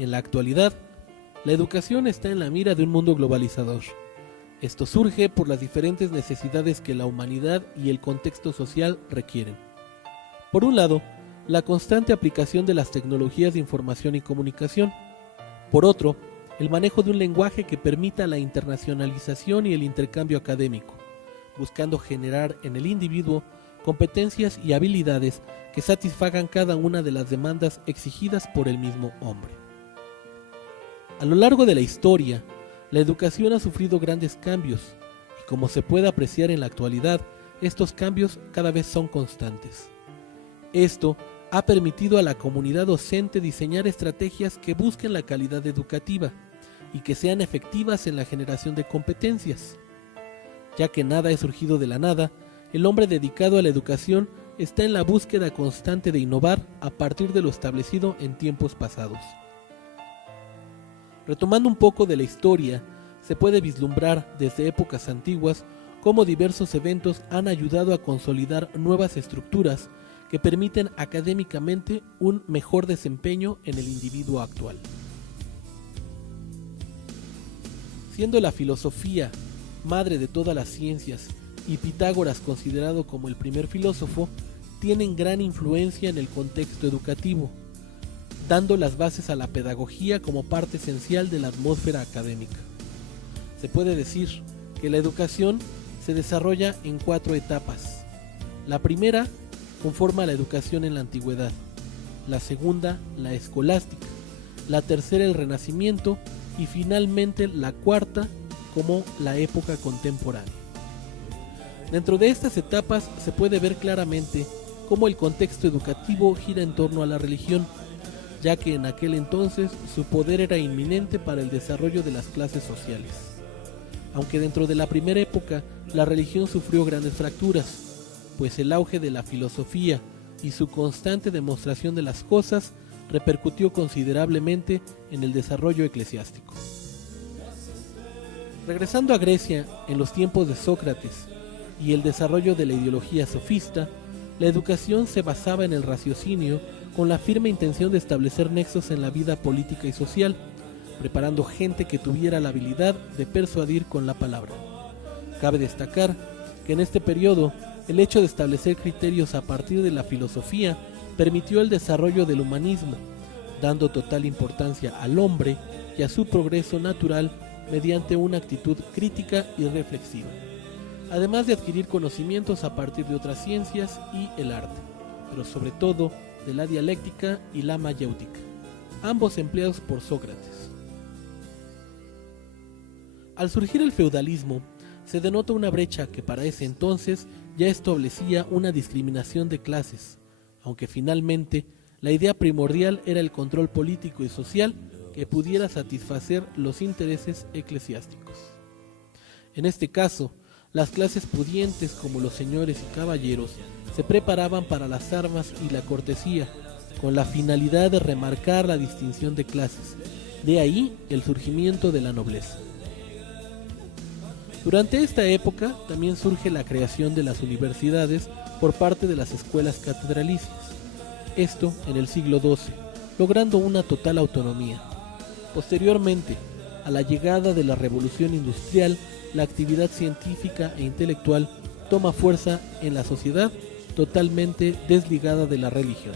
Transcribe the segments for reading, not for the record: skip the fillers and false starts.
En la actualidad, la educación está en la mira de un mundo globalizador. Esto surge por las diferentes necesidades que la humanidad y el contexto social requieren. Por un lado, la constante aplicación de las tecnologías de información y comunicación. Por otro, el manejo de un lenguaje que permita la internacionalización y el intercambio académico, buscando generar en el individuo competencias y habilidades que satisfagan cada una de las demandas exigidas por el mismo hombre. A lo largo de la historia, la educación ha sufrido grandes cambios y, como se puede apreciar en la actualidad, estos cambios cada vez son constantes. Esto ha permitido a la comunidad docente diseñar estrategias que busquen la calidad educativa y que sean efectivas en la generación de competencias. Ya que nada es surgido de la nada, el hombre dedicado a la educación está en la búsqueda constante de innovar a partir de lo establecido en tiempos pasados. Retomando un poco de la historia, se puede vislumbrar desde épocas antiguas cómo diversos eventos han ayudado a consolidar nuevas estructuras que permiten académicamente un mejor desempeño en el individuo actual. Siendo la filosofía madre de todas las ciencias y Pitágoras considerado como el primer filósofo, tienen gran influencia en el contexto educativo, dando las bases a la pedagogía como parte esencial de la atmósfera académica. Se puede decir que la educación se desarrolla en 4 etapas. La primera conforma la educación en la antigüedad, la segunda la escolástica, la tercera el Renacimiento y finalmente la cuarta como la época contemporánea. Dentro de estas etapas se puede ver claramente cómo el contexto educativo gira en torno a la religión, ya que en aquel entonces su poder era inminente para el desarrollo de las clases sociales. Aunque dentro de la primera época la religión sufrió grandes fracturas, pues el auge de la filosofía y su constante demostración de las cosas repercutió considerablemente en el desarrollo eclesiástico. Regresando a Grecia, en los tiempos de Sócrates y el desarrollo de la ideología sofista, la educación se basaba en el raciocinio con la firme intención de establecer nexos en la vida política y social, preparando gente que tuviera la habilidad de persuadir con la palabra. Cabe destacar que en este periodo, el hecho de establecer criterios a partir de la filosofía permitió el desarrollo del humanismo, dando total importancia al hombre y a su progreso natural mediante una actitud crítica y reflexiva, además de adquirir conocimientos a partir de otras ciencias y el arte, pero sobre todo de la dialéctica y la mayéutica, ambos empleados por Sócrates. Al surgir el feudalismo, se denota una brecha que para ese entonces ya establecía una discriminación de clases, aunque finalmente la idea primordial era el control político y social que pudiera satisfacer los intereses eclesiásticos. En este caso, las clases pudientes como los señores y caballeros se preparaban para las armas y la cortesía, con la finalidad de remarcar la distinción de clases, de ahí el surgimiento de la nobleza. Durante esta época también surge la creación de las universidades por parte de las escuelas catedralicias, esto en el siglo XII, logrando una total autonomía. Posteriormente, a la llegada de la Revolución Industrial, la actividad científica e intelectual toma fuerza en la sociedad totalmente desligada de la religión.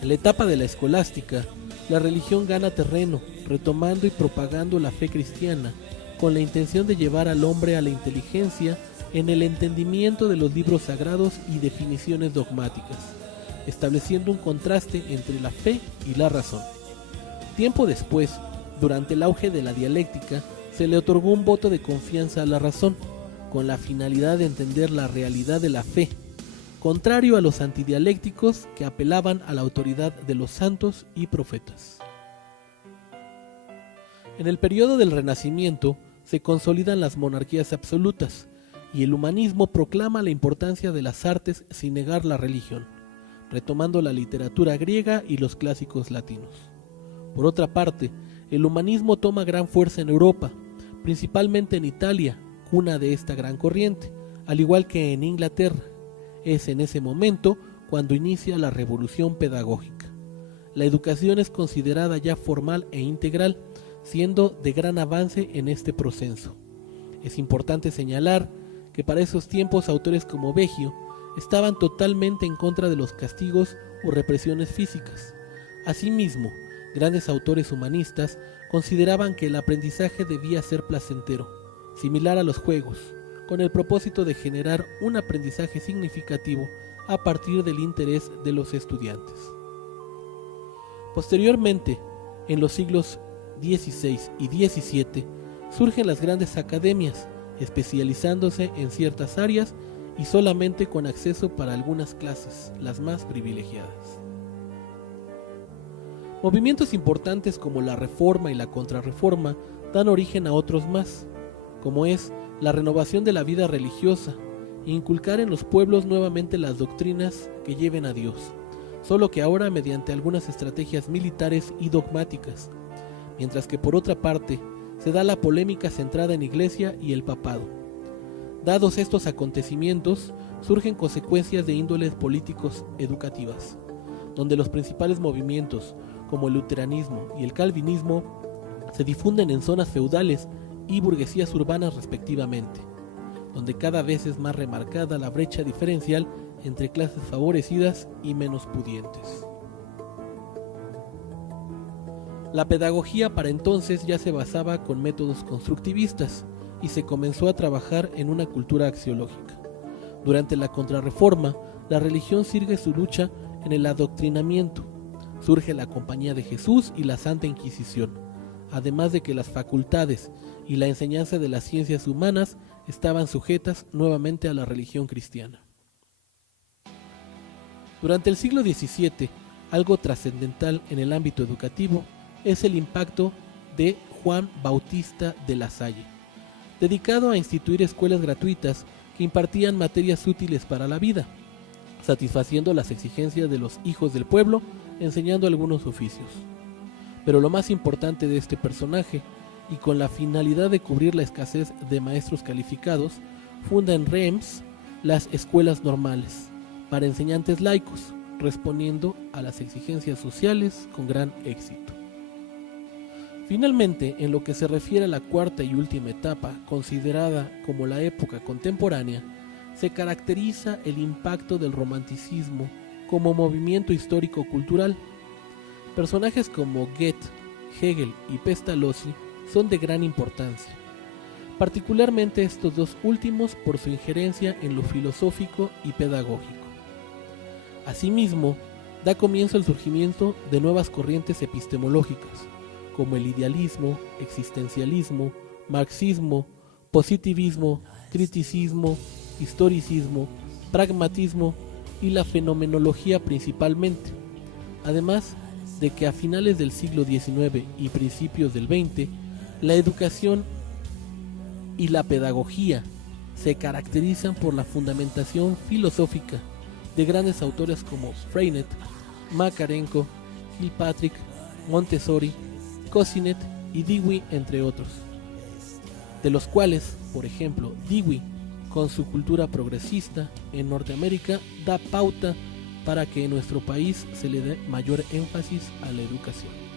En la etapa de la escolástica, la religión gana terreno, retomando y propagando la fe cristiana, con la intención de llevar al hombre a la inteligencia en el entendimiento de los libros sagrados y definiciones dogmáticas, estableciendo un contraste entre la fe y la razón. Tiempo después, durante el auge de la dialéctica, se le otorgó un voto de confianza a la razón, con la finalidad de entender la realidad de la fe, contrario a los antidialécticos que apelaban a la autoridad de los santos y profetas. En el periodo del Renacimiento se consolidan las monarquías absolutas y el humanismo proclama la importancia de las artes sin negar la religión, retomando la literatura griega y los clásicos latinos. Por otra parte, el humanismo toma gran fuerza en Europa, principalmente en Italia, cuna de esta gran corriente, al igual que en Inglaterra. Es en ese momento cuando inicia la revolución pedagógica. la educación es considerada ya formal e integral, siendo de gran avance en este proceso. Es importante señalar que para esos tiempos autores como Veggio estaban totalmente en contra de los castigos o represiones físicas. Asimismo, grandes autores humanistas consideraban que el aprendizaje debía ser placentero, similar a los juegos, con el propósito de generar un aprendizaje significativo a partir del interés de los estudiantes. Posteriormente, en los siglos XVI y XVII, surgen las grandes academias, especializándose en ciertas áreas y solamente con acceso para algunas clases, las más privilegiadas. Movimientos importantes como la Reforma y la Contrarreforma dan origen a otros más, como es la renovación de la vida religiosa e inculcar en los pueblos nuevamente las doctrinas que lleven a Dios, solo que ahora mediante algunas estrategias militares y dogmáticas, mientras que por otra parte se da la polémica centrada en Iglesia y el papado. Dados estos acontecimientos, surgen consecuencias de índoles políticos educativas, donde los principales movimientos, como el luteranismo y el calvinismo, se difunden en zonas feudales y burguesías urbanas respectivamente, donde cada vez es más remarcada la brecha diferencial entre clases favorecidas y menos pudientes. La pedagogía para entonces ya se basaba con métodos constructivistas y se comenzó a trabajar en una cultura axiológica. Durante la Contrarreforma, la religión sigue su lucha en el adoctrinamiento. Surge la Compañía de Jesús y la Santa Inquisición, además de que las facultades y la enseñanza de las ciencias humanas estaban sujetas nuevamente a la religión cristiana. Durante el siglo XVII, algo trascendental en el ámbito educativo es el impacto de Juan Bautista de La Salle, dedicado a instituir escuelas gratuitas que impartían materias útiles para la vida, satisfaciendo las exigencias de los hijos del pueblo, enseñando algunos oficios. Pero lo más importante de este personaje, y con la finalidad de cubrir la escasez de maestros calificados, funda en Reims las escuelas normales para enseñantes laicos, respondiendo a las exigencias sociales con gran éxito. Finalmente, en lo que se refiere a la cuarta y última etapa, considerada como la época contemporánea, se caracteriza el impacto del romanticismo como movimiento histórico-cultural. Personajes como Goethe, Hegel y Pestalozzi son de gran importancia, particularmente estos dos últimos por su injerencia en lo filosófico y pedagógico. Asimismo, da comienzo el surgimiento de nuevas corrientes epistemológicas, como el idealismo, existencialismo, marxismo, positivismo, criticismo, historicismo, pragmatismo y la fenomenología principalmente, además de que a finales del siglo XIX y principios del XX, la educación y la pedagogía se caracterizan por la fundamentación filosófica de grandes autores como Freinet, Makarenko, Kilpatrick, Montessori, Cousinet y Dewey, entre otros, de los cuales, por ejemplo, Dewey, con su cultura progresista en Norteamérica, da pauta para que en nuestro país se le dé mayor énfasis a la educación.